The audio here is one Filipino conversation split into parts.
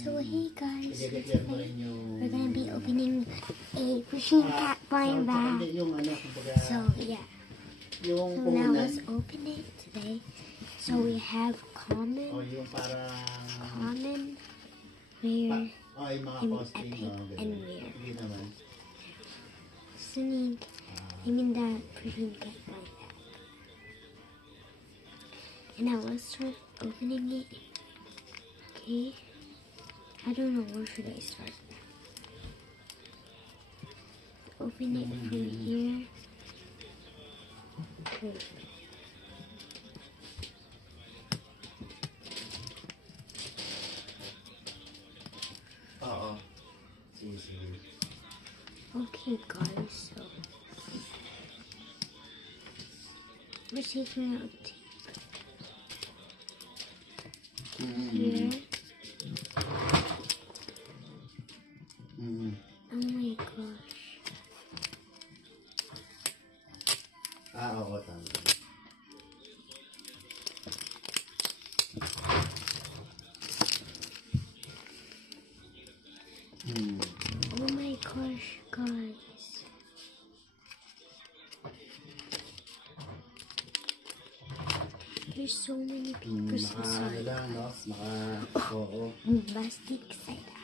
So hey guys, I-declare mo rin yung... we're gonna be opening a machine cat blind bag. Yung ano, kumbaga... So yeah. Yung So now let's open it today. So we have common, O yung parang... common, rare, O yung mga and costing. epic, and rare. Hindi naman. Sunny, I mean that machine cat blind bag. And now let's start opening it. Okay. I don't know, where should I start? Open it from here. Oo. Sige. Okay guys, so we're taking out tape here. Oh my gosh. Oo, tama. Oh my gosh, guys. There's so many papers inside. Lang, no? Oo. Plastic side eye.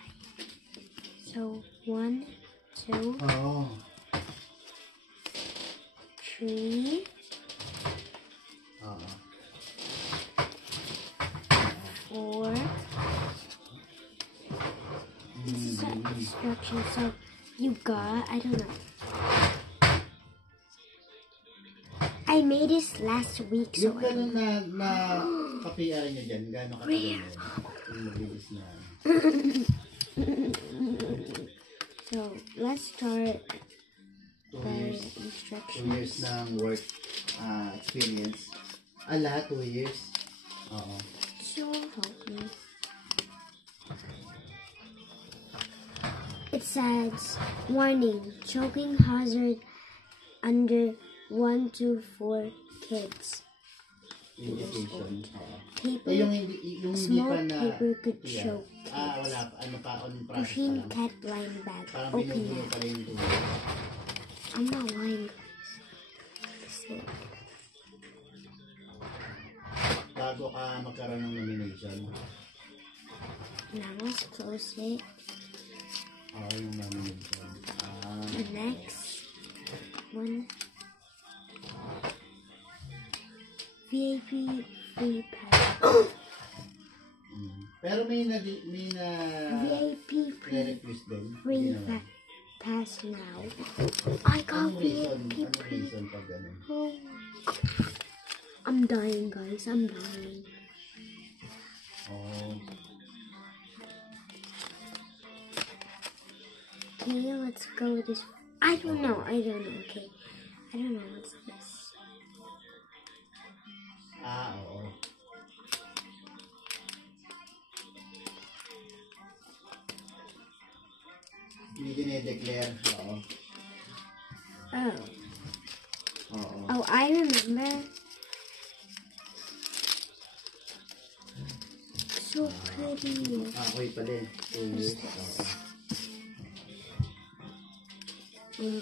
So 1, 2, Oo. 3, Oo. 4. This is the instruction. So you got, I don't know. I made this last week, so Yung I gano'n don't na ka-PR nyo dyan, gano'n katagal yun? Yung mabilis na... So let's start 2 the years. 2 years instructions. ng work experience. Lahat 2 years? Oo. So help me. It says, warning, choking hazard under 1 to 4 kids. Indication. Oo. Paper, Yung hindi small pa na... paper could Yeah. choke Wala pa. Ano pa? On process pa Machine lang. cat blind bag. Parang Open binubuno it. pa rin yung 2 years. I'm not lying, guys. That's it. Bago ka magkaroon ng nomination. Now let's close it. Oo, yung nomination. The next one. VIP free pass. Pero may na VIP request din. free Hindi naman. pass now. I got Anong reason? VIP Anong free. reason pag ganun? Oh. I'm dying, guys. I'm dying. Oh. Okay, let's go with this. I don't know. Okay. I don't know what's this. Oo. Hindi dinedeclare. Oo. Oh. Oo. Oh, I remember. So pretty. Okay pa din. 2 years. Oo.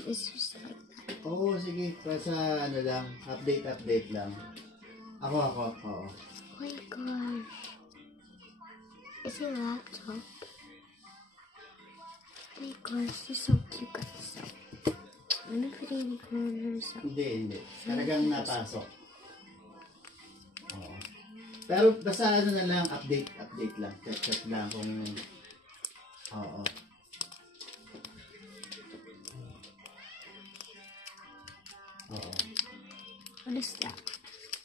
It's just like that. Oo, sige. Para sa ano lang, update lang. Ako. Oo. Oh my gosh. It's a laptop. Oh my gosh, they're so cute, guys. Let me put it in the corner. So. Hindi. Talagang napasok. Oo. Pero basta ano na lang, update lang. Check lang kung... Oo. Oo. What is that?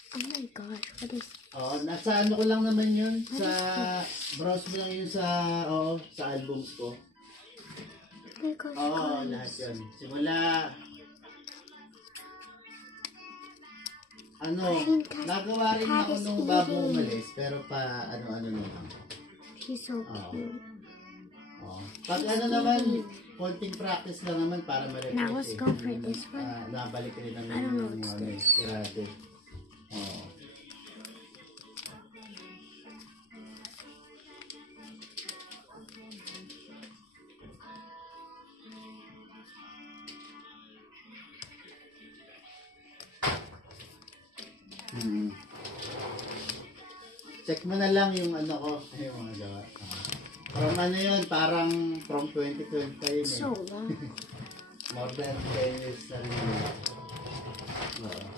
Oh my gosh, what is Oo, nasa ano ko lang naman yun. Sa... Browse mo lang yun sa... Oo, sa albums ko. Oh my gosh, Oo, guys. lahat yun. Simula... Ano, nagawa rin ako nung bago umalis, pero pa ano-ano lang. She's so Oo. cute. Oo. Pag ano naman, konting practice lang naman para ma-refresh. Now let's go for this one. Nabalik rin naman I don't know yung what's ano, this. tirade. Oo. Hmm. Check mo na lang yung ano ko. Yung mga gawa. From ano yun, parang from 2020 yun eh. So long. More than 10 years na rin yun. Oo.